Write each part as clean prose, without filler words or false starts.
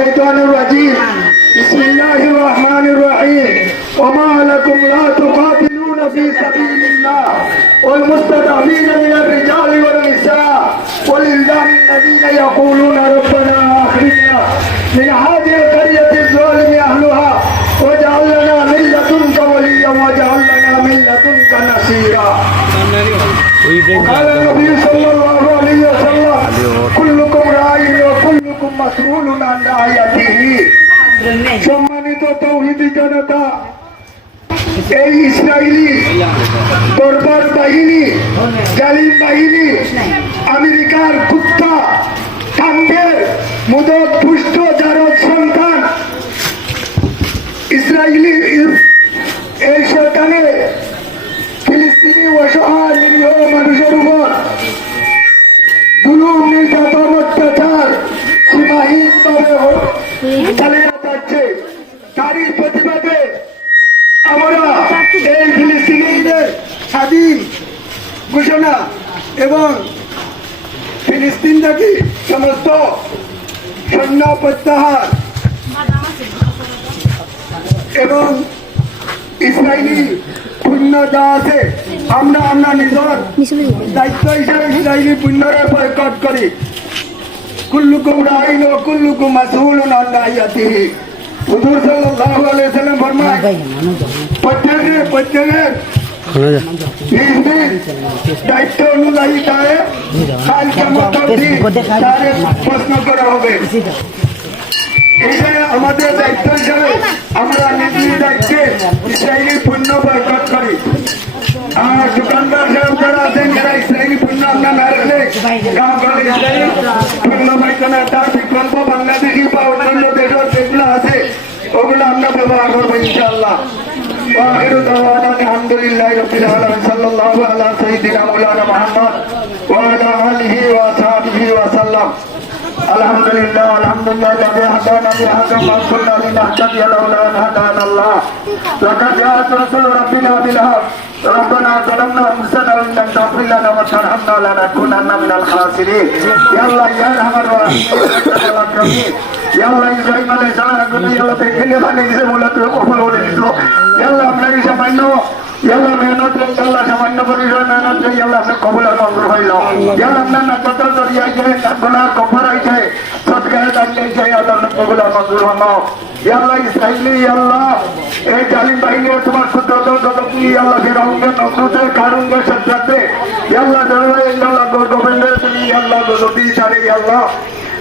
الشيطان الرجيم بسم الله الرحمن الرحيم وما لكم لا تقاتلون في سبيل الله والمستضعفين من الرجال والنساء ولله الذين يقولون ربنا أخرجنا من هذه القرية الظالم أهلها واجعل لنا من لدنك وليا واجعل لنا من لدنك نصيرا. وقال النبي صلى الله عليه وسلم كلكم راع وكلكم مسؤول عن رعيته. সম্মানিত তৌহিদি জনতা, এই ইসরায়েলি বর্বর বাহিনী, জালিম বাহিনী, আমেরিকার কুত্তা কাণ্ডের মুদত পুষ্ট জারদ সন্তান ইসরায়েলি এই সরকারে ফিলিস্তিনি অসহায় নিরীহ মানুষের উপর জুলুম, নির্যাতন, অত্যাচার সীমাহীনভাবে চালিয়ে যাচ্ছে। তারই প্রতিবাদে আমরা এই ফিলিস্তিনিদের স্বাধীন ঘোষণা এবং ফিলিস্তিন থেকে সমস্ত সৈন্য প্রত্যাহার এবং ইসরায়েলি পুণ্য যা আছে আমরা নিজের দায়িত্ব হিসেবে ইসরায়েলি পুণ্যরে বয়কট করি। কুল্লুকুম রাইন ওয়া কুল্লুকুম মাসউলুন আন রাইয়াতিহি। হুজুর সাল্লাল্লাহু আলাইহি ওয়াসাল্লাম ফরমায় প্রত্যেকের দায়িত্ব অনুযায়ী তারে কাল কিয়ামত অবধি তারে প্রশ্ন করা হবে। এইখানে আমাদের দায়িত্ব হিসাবে আমরা নিজ দায়িত্বে ইসরায়েলি পণ্য বয়কট করি। আর দোকানদার সাহেব যারা আছেন যারা ইসরায়েলি পণ্য আমরা না রাখলে গাঁও ঘরে ইসরায়েলি পণ্য পাইতো না, তার বিকল্প বাংলাদেশি বা অন্যান্য দেশের যেগুলো আছে ওগুলো আমরা ব্যবহার করবো ইনশাআল্লাহ। وآخر دعوانا الحمد لله رب العالمين صلى الله على سيدنا مولانا محمد وعلى آله وصحبه وسلم. الحمد لله الذي هدانا لهذا ما كنا لنهتدي لولا أن هدانا الله. لقد جاءت رسول ربنا بالحق ربنا ظلمنا أنفسنا وإن لم تغفر لنا وترحمنا لنكونن من الخاسرين. يا الله يا أرحم الراحمين يا الله ইব্রাহিম আলাইহিস সালাম আল্লাহ দেখলে মানে যে মূলত কবুল করে দিল। ইয়া আল্লাহ আপনার সামান্য ইয়া আল্লাহ মেহনত আল্লাহ সামান্য পরিশ্রম মেহনত ইয়া আল্লাহ আপনি কবুল আর মঞ্জুর হইল। ইয়া আল্লাহ আপনার নাকত জড়িয়ে আছে গুনাহ কবর হইছে সদকায়ে দান হইছে আল্লাহ কবুল আর মঞ্জুর হলো। ইয়া আল্লাহ ইসরাইলি ইয়া আল্লাহ এই জালিম বাহিনী তোমার কুদরত গদকি ইয়া আল্লাহ ফিরাউনের নমরুদের কারুনের সাথে ইয়া আল্লাহ দরবারে ইয়া আল্লাহ গোবিন্দের তুমি ইয়া আল্লাহ গদকি সারে ইয়া আল্লাহ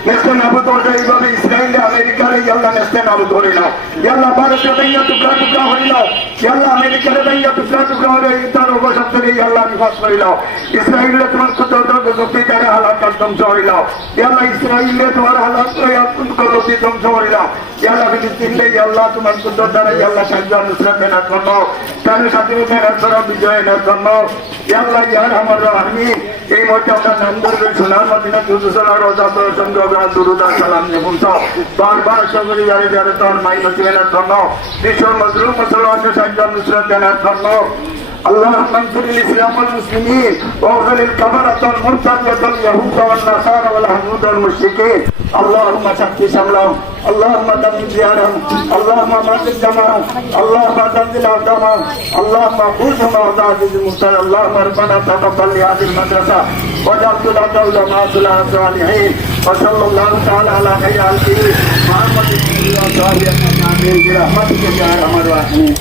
নেস্তে নাবুদ করে এইভাবে ইসরায়েল আমেরিকার ইয়াল্লাহ নেস্তে নাবুদ করে নাও। ইয়াল্লাহ ভারতের ভাইয়া টুকরা টুকরা হয়ে নাও। ইয়াল্লাহ আমেরিকার ভাইয়া টুকরা টুকরা হয়ে তার অবসরে ইয়াল্লাহ নিবাস করে নাও। ইসরায়েলে তোমার কুদরত গজবি দ্বারা হালাত ধ্বংস হয়ে নাও। ইয়াল্লাহ ইসরায়েলে তোমার হালাত গজবি ধ্বংস করে নাও। ইয়াল্লাহ ফিলিস্তিনে ইয়াল্লাহ তোমার কুদরত দ্বারা ইয়াল্লাহ সাহায্য নুসরত দেনার জন্য তার সাথে দেনার জন্য বিজয় এনার জন্য ইয়াল্লাহ ইয়ার আমার রাহিম এই মুহূর্তে আমরা নাম ধরবে সোনার মদিনা দুধুসলা রোজা সঙ্গে দুরুদ সালাম পৌঁছাও। বারবার সগরি যারে যারে তোর মাইনতি এনার জন্য বিশ্ব মজলুম মুসলমানকে সাহায্য নুসরত দেনার জন্য اللهم انصر الاسلام والمسلمين واغفر الكفرة والمرتد واليهود والنصارى والهنود والمشركين. اللهم شفي شملهم اللهم دمر ديارهم اللهم ماتت جمعهم اللهم زلزل اقدامهم اللهم خذهم اعداد المرسل. اللهم ربنا تقبل هذه المدرسة واجعل طلاب العلماء طلاب الصالحين وصلى الله تعالى على خير خلقه محمد وصحبه اجمعين برحمتك يا ارحم الراحمين.